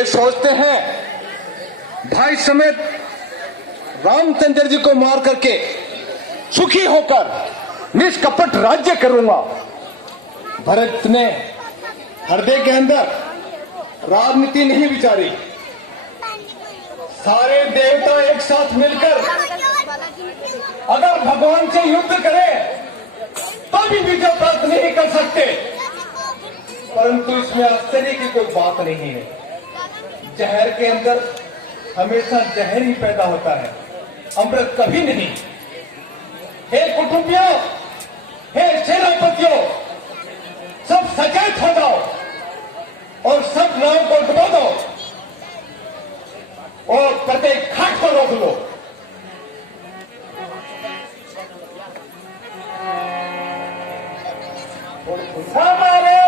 वे सोचते हैं भाई समेत रामचंद्र जी को मार करके सुखी होकर निष्कपट राज्य करूंगा। भरत ने हृदय के अंदर राजनीति नहीं विचारी। सारे देवता एक साथ मिलकर अगर भगवान से युद्ध करें तो भी विजय प्राप्त नहीं कर सकते। परंतु इसमें आश्चर्य की कोई बात नहीं है। जहर के अंदर हमेशा जहर ही पैदा होता है, अमृत कभी नहीं। हे कुटुंबियों, हे सेनापतियों, सब सचेत हो जाओ और सब नाव को डुबो दो और प्रत्येक घाट को रोक लो। हमारे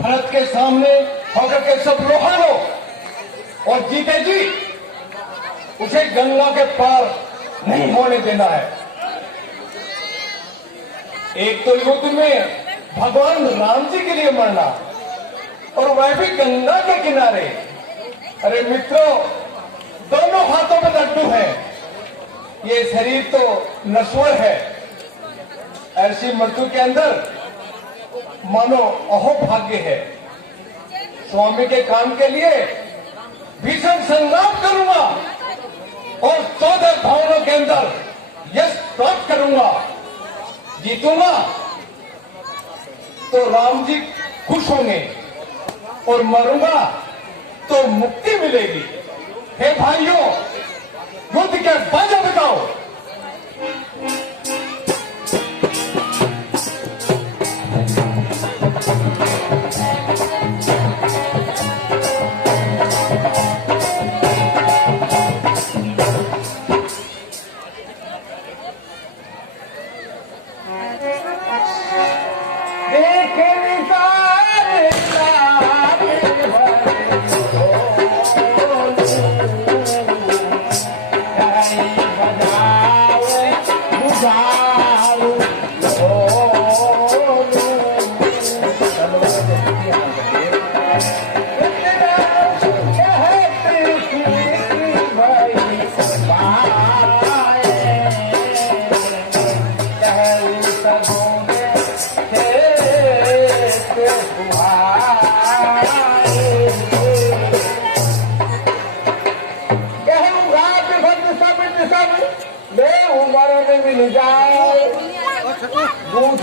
भारत के सामने होकर के सब लोहा लो और जीते जी उसे गंगा के पार नहीं होने देना है। एक तो युद्ध में भगवान राम जी के लिए मरना और वह भी गंगा के किनारे। अरे मित्रों, दोनों हाथों में लड्डू है। ये शरीर तो नश्वर है। ऐसी मृत्यु के अंदर मानो अहोभाग्य है। स्वामी के काम के लिए भीषण संग्राम करूंगा और 14 भावनों के अंदर यश प्राप्त करूंगा। जीतूंगा तो राम जी खुश होंगे और मरूंगा तो मुक्ति मिलेगी। हे भाइयों, युद्ध के बाजा बताओ।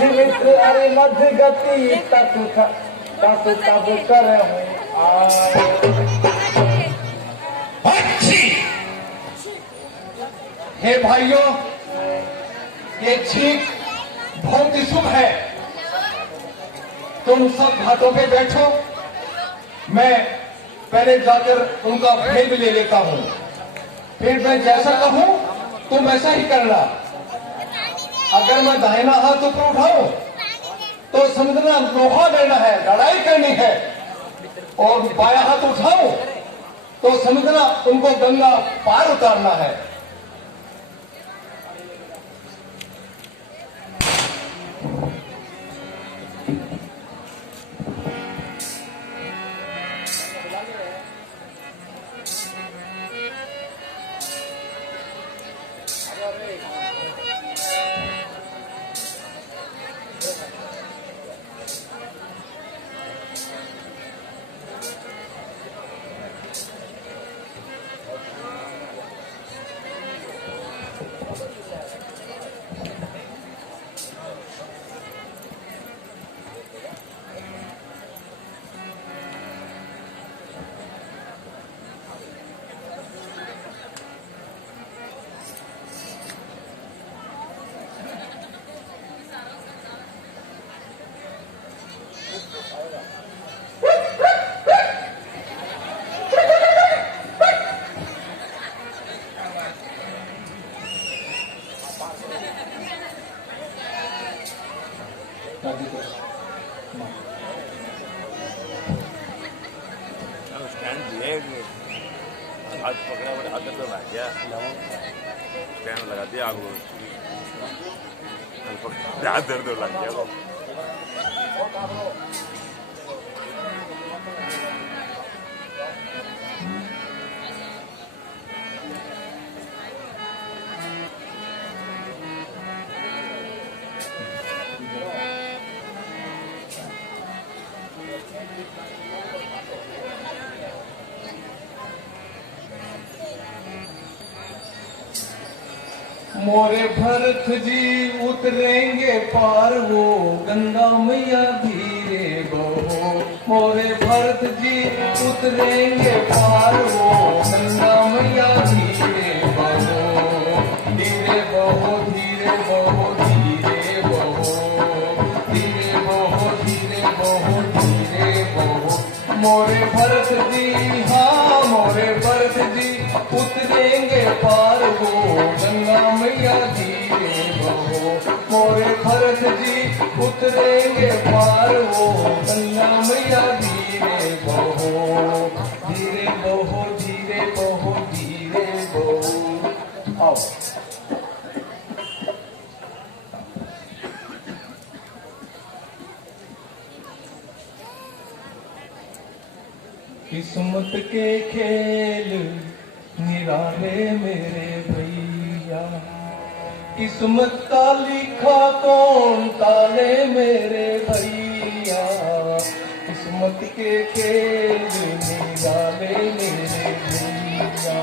मित्र अरे मध्य गति तक तब कर हे भाइयों, ये छींक बहुत ही शुभ है। तुम सब घाटों पे बैठो, मैं पहले जाकर उनका भेद ले लेता हूँ। फिर मैं जैसा कहूँ तुम वैसा ही करना। अगर मैं दाहिना हाथ ऊपर उठाऊं तो समझना लोहा लेना है, लड़ाई करनी है। और बाया हाथ उठाऊं तो समझना उनको गंगा पार उतारना है। हाथ पकड़ा और हाथ तो लग गया स्टैंड लगा दिया आगो हाथ दर्द लग गया वो मोरे भरत जी उतरेंगे पार वो गंगा मैया धीरे बहो। मोरे भरत जी उतरेंगे पार वो गंगा मैया धीरे बहो। धीरे बहो धीरे बहो धीरे बहो धीरे बहो धीरे बहो धीरे बहो। मोरे भरत जी हाँ मोरे भरत जी उतरेंगे पार वो गंगा मैया धीरे बहो। मोरे भरत जी उतरेंगे पार वो गंगा मैया धीरे बहो। धीरे बहो धीरे बहो धीरे बहो। आओ किस्मत के खेल निराले मेरे भैया। किस्मत का लिखा कौन ताले मेरे भैया। किस्मत के खेल निराले मेरे भैया।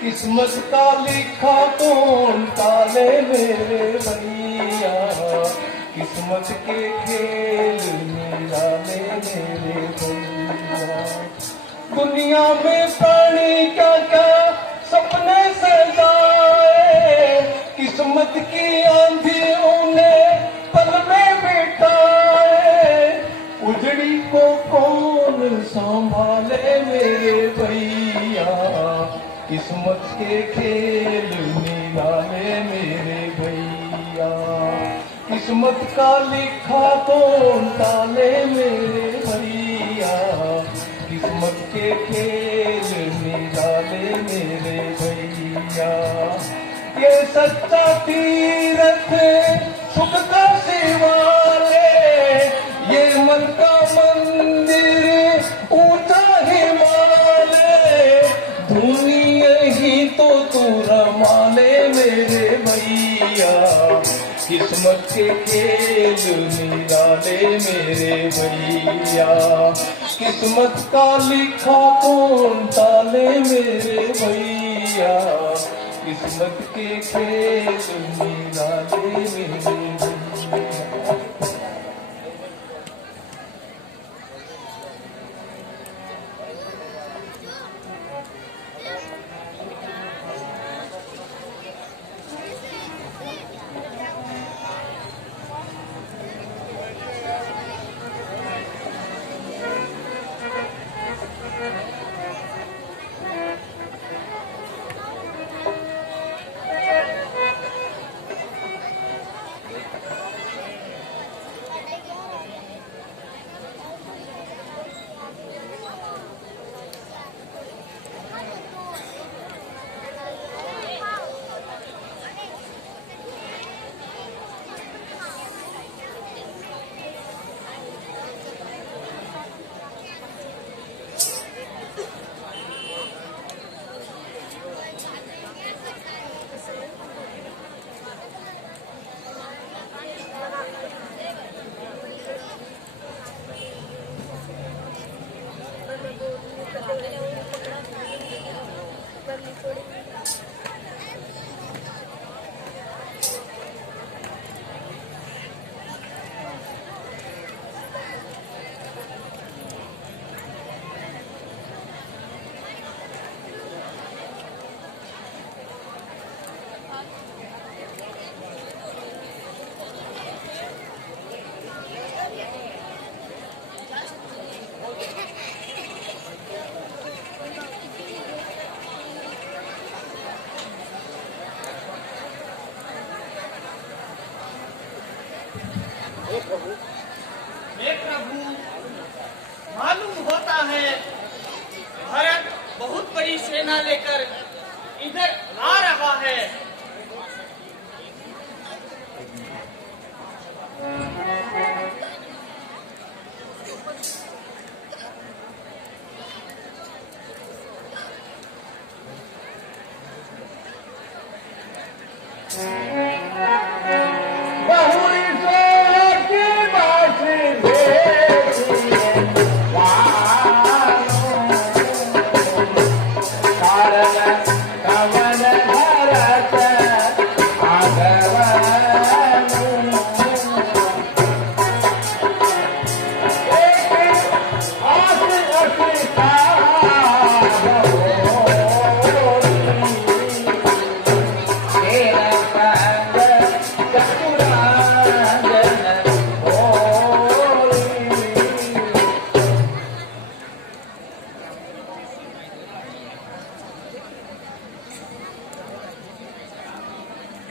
किस्मत का लिखा कौन ताले मेरे भैया। किस्मत के खेल निराले मेरे भैया। दुनिया में प्राणी क्या क्या सपने से जाए। किस्मत की आंधी उन्हें पल में बिठाए। उजड़ी को कौन संभाले मेरे भैया। किस्मत के खेल निराले मेरे भैया। किस्मत का लिखा कौन ताले मेरे भैया। किस्मत के खेल निराले मेरे भैया। ये सच्चा तीरथ सुख का शिवालय। ये मन का मंदिर ऊंचा हिमालय। धुनी ही तो तू रमाले मेरे भैया। किस्मत के खेल निराले मेरे भैया। किस्मत का लिखा कौन ताले मेरे भैया। किस्मत के खेल निराले मेरे भैया। हे प्रभु, मालूम होता है भरत बहुत बड़ी सेना लेकर इधर आ रहा है।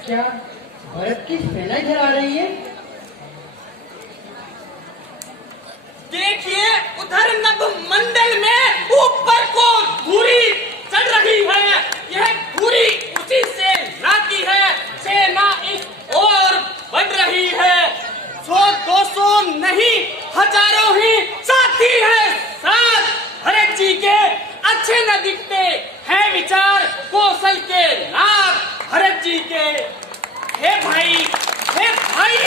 क्या भरत की सेना इधर आ रही है? देखिए उधर नभ मंडल में ऊपर को धूरी चढ़ रही है। यह धूरी उसी से लाती है। सेना इस ओर बढ़ रही है। 100-200 नहीं, हजारों ही साथी है साथ। भरत जी के अच्छे न दिखते हैं विचार कौशल के नाथ भरत जी के। हे भाई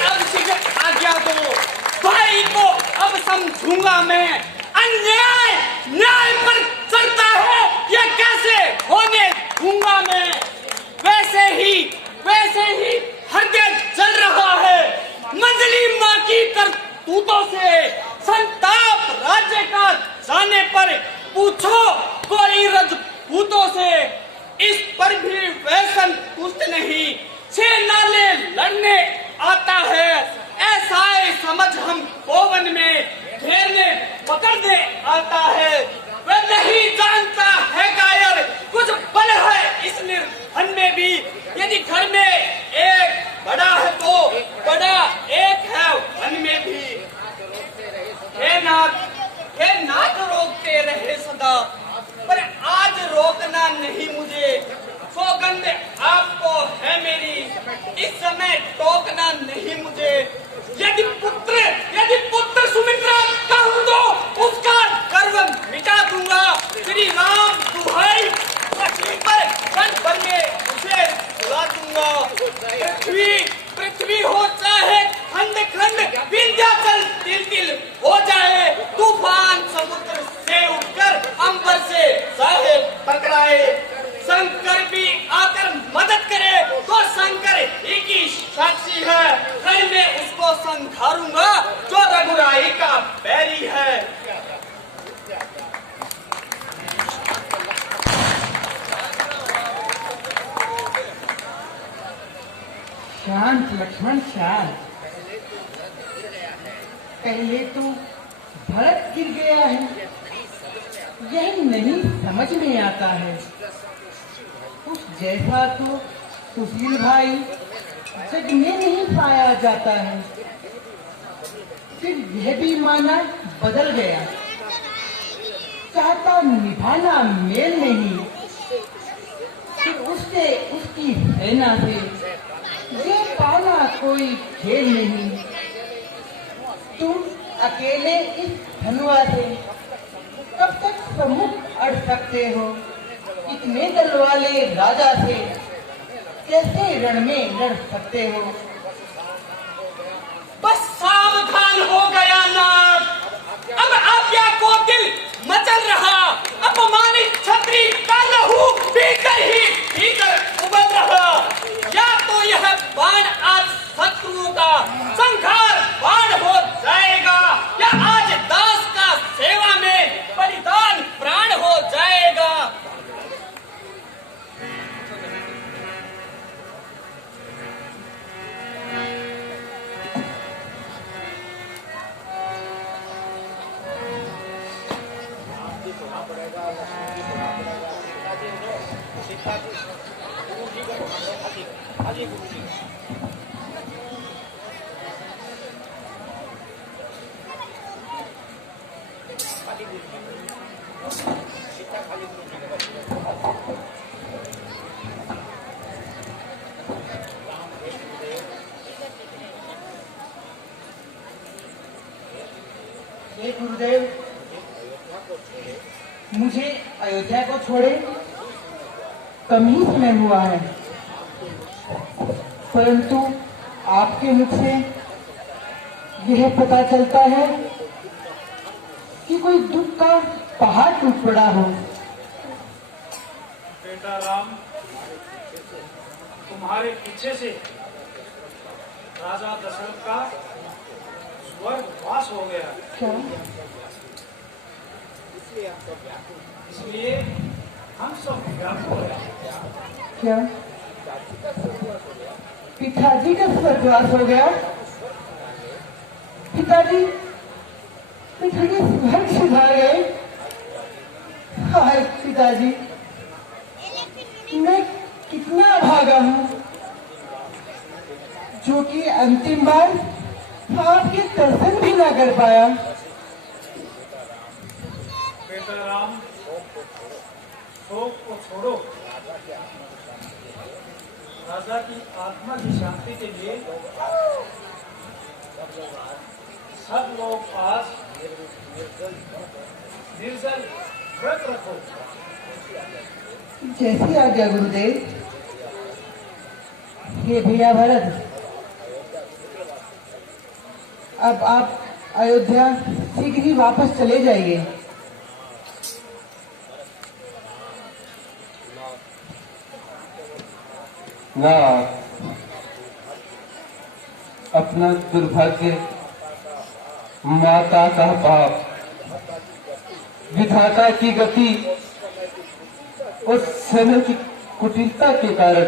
अब शीघ्र आज्ञा दो। भाई को अब समझूंगा मैं। अन्याय न्याय पर चलता है, यह कैसे होने दूंगा मैं। वैसे ही हृदय जल रहा है। मंजली माँ की करतूतों से संताप राज्य का जाने पर पूछो कोई रजपूतों से। इस पर भी वैसन तुष्ट नहीं, सेना ले लड़ने आता है। ऐसा समझ हम पवन में घेरने पकड़ने आता है। वह नहीं जानता है कायर कुछ बल है इस निर्धन में भी। यदि घर में एक बड़ा है तो बड़ा एक है वन में भी। हे नाथ रोकते रहे सदा, पर आज रोकना नहीं मुझे। सौगंध आपको है मेरी, इस समय टोकना नहीं मुझे। यदि पुत्र सुमित्रा कहूँ तो उसका गर्व मिटा दूंगा। श्री राम दुहाई पृथ्वी पर वन भर में उसे सुला दूंगा। पृथ्वी हो चाहे खंड खंड, विंध्याचल तिल तिल हो जाए। तूफान समुद्र से उठकर अंबर से चाहे टकराए। शंकर भी आकर मदद करे तो शंकर ही की साक्षी है। रण में उसको संघारूंगा जो रघुराई का बैरी है। शांत लक्ष्मण शांत। पहले तो भरत गिर गया है, यह नहीं समझ में आता है। उस जैसा तो सुशील भाई जग में नहीं पाया जाता है। फिर यह भी माना बदल गया, चाहता निभाना मेल नहीं। फिर उससे उसकी सेना से ये पाना कोई खेल नहीं। तुम अकेले इस धनुआ से कब तक सम्मुख अड़ सकते हो? इतने दल वाले राजा से कैसे रण में लड़ सकते हो? बस सावधान हो गया नाथ। अब आज्ञा को दिल मचल रहा। अपमानित छत्री का लहू भीतर उबल रहा। या तो यह बाण आज शत्रुओं का संहार बाण हो जाएगा, या आज दास का सेवा में बलिदान प्राण हो जाएगा। हे गुरुदेव, मुझे अयोध्या को छोड़े कम ही समय हुआ है, परंतु आपके मुख से यह पता चलता है कि कोई दुख का पहाड़ टूट पड़ा हो। बेटा राम, तुम्हारे पीछे से राजा दशरथ का स्वर्गवास हो गया, क्या? इसलिए हम सब व्याकुल हैं। क्या पिताजी का स्वर्गवास हो गया? पिताजी पिताजी स्वर्ग सुधार गए। हाय पिताजी, मैं कितना अभागा हूँ जो कि अंतिम बार आपके दर्शन भी ना कर पाया। बेटा राम, शोक को छोड़ो। राजा की आत्मा की शांति के लिए सब लोग आज निर्जल व्रत रखो। जैसी आज्ञा गुरुदेव। हे भैया भरत, अब आप अयोध्या शीघ्र ही वापस चले जाइए। ना, अपना दुर्भाग्य, माता का पाप, विधाता की गति और समय की कुटिलता के कारण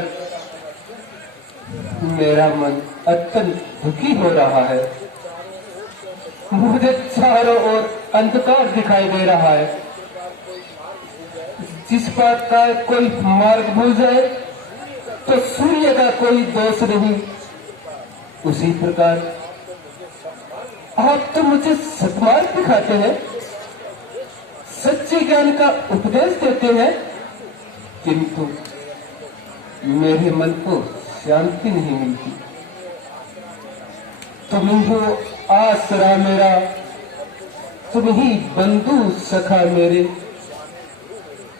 मेरा मन अत्यंत दुखी हो रहा है। मुझे चारों ओर अंधकार दिखाई दे रहा है। जिस बात का कोई मार्ग भूल जाए तो सूर्य का कोई दोष नहीं, उसी प्रकार आप तो मुझे सत्मार्ग दिखाते हैं, सच्चे ज्ञान का उपदेश देते हैं, किंतु मेरे मन को शांति नहीं मिलती। तुम ही हो आसरा मेरा, तुम ही बंधु सखा मेरे,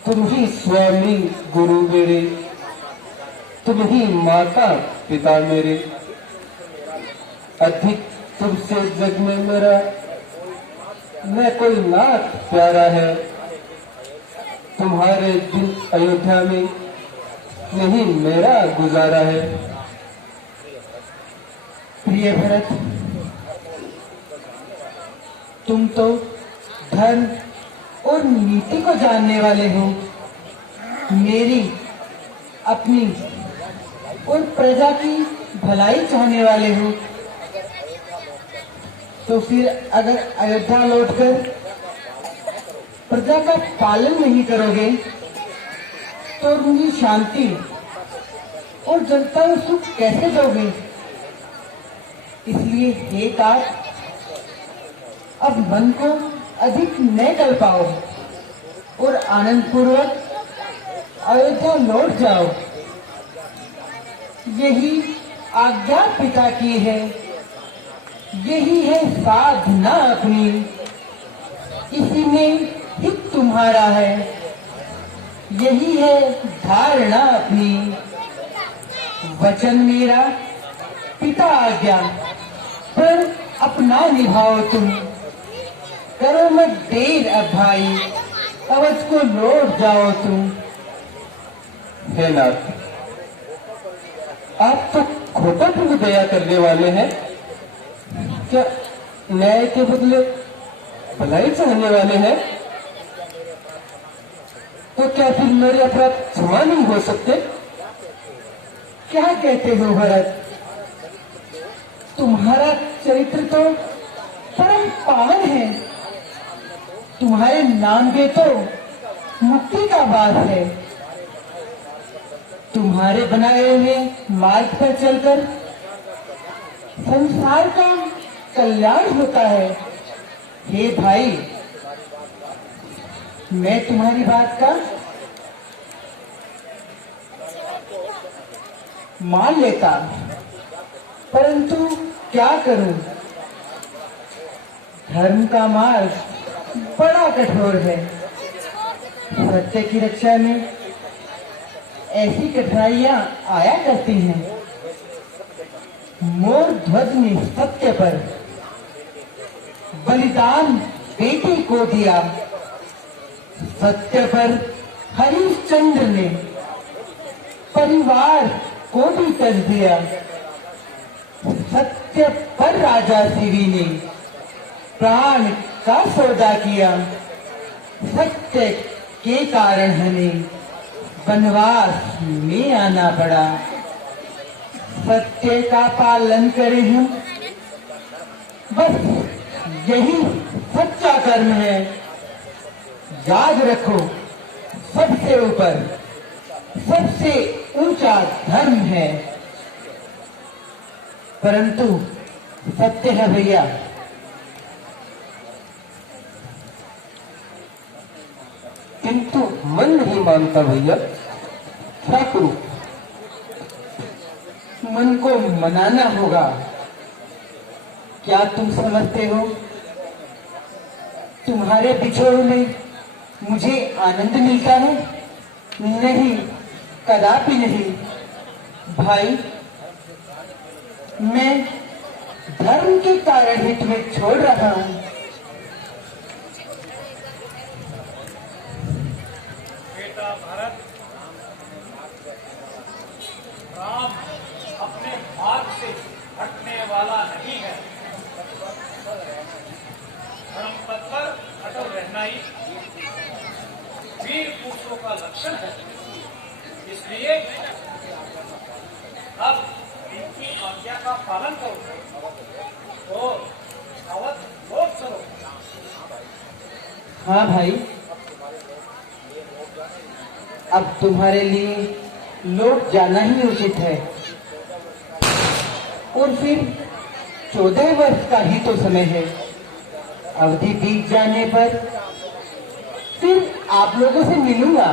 तुम ही स्वामी गुरु मेरे, तुम ही माता पिता मेरे। अधिक तुमसे जग में मेरा न कोई नाथ प्यारा है। तुम्हारे दिन अयोध्या में नहीं मेरा गुजारा है। प्रिय भरत, तुम तो धर्म और नीति को जानने वाले हो। मेरी, अपनी और प्रजा की भलाई चाहने वाले हो। तो फिर अगर अयोध्या लौटकर प्रजा का पालन नहीं करोगे तो उनकी शांति और जनता को सुख कैसे दोगे? इसलिए हे तात, अब मन को अधिक न कर पाओ और आनंद पूर्वक अयोध्या लौट जाओ। यही आज्ञा पिता की है, यही है साधना अपनी, इसी में हित तुम्हारा है, यही है धारणा अपनी। वचन मेरा पिता आज्ञा, पर अपना निभाओ तुम। करो मत देर अब भाई, अवध को लौट जाओ तुम। हे नाथ, आप तो खोटा प्रभु दया करने वाले हैं। क्या न्याय के बदले भलाई चाहने वाले हैं? तो क्या फिर मेरे अपराध क्षमा नहीं हो सकते? क्या कहते हो भरत? तुम्हारा चरित्र तो परम पावन है। तुम्हारे नाम पे तो मुक्ति का वास है। तुम्हारे बनाए हुए मार्ग पर चलकर संसार का कल्याण होता है। हे भाई, मैं तुम्हारी बात का मान लेता, परंतु क्या करूं? धर्म का मार्ग बड़ा कठोर है। सत्य की रक्षा में ऐसी कठिनाइयां आया करती हैं। मोर ध्वज ने सत्य पर बलिदान बेटी को दिया। सत्य पर हरिश्चंद्र ने परिवार को भी कर दिया। सत्य पर राजा शिवी ने प्राण का सौदा किया। सत्य के कारण हमें वनवास में आना पड़ा। सत्य का पालन करें हम, बस यही सच्चा कर्म है। याद रखो, सबसे ऊपर सबसे ऊंचा धर्म है। परंतु सत्य है भैया, किंतु मन नहीं मानता भैया। क्या करूं? मन को मनाना होगा। क्या तुम समझते हो? तुम्हारे बिछोड़ में मुझे आनंद मिलता है? नहीं, कदापि नहीं। भाई, मैं धर्म के कारण ही तुम्हें छोड़ रहा हूं। बेटा भरत, राम अपने मार्ग से हटने वाला नहीं है। धर्म पथ पर अटल रहना ही वीर पुरुषों का लक्षण है। इसलिए अब इनकी आज्ञा का पालन करो और अवध लौट चलो। हाँ भाई, अब तुम्हारे लिए लौट जाना ही उचित है। और फिर 14 वर्ष का ही तो समय है। अवधि बीत जाने पर फिर आप लोगों से मिलूंगा।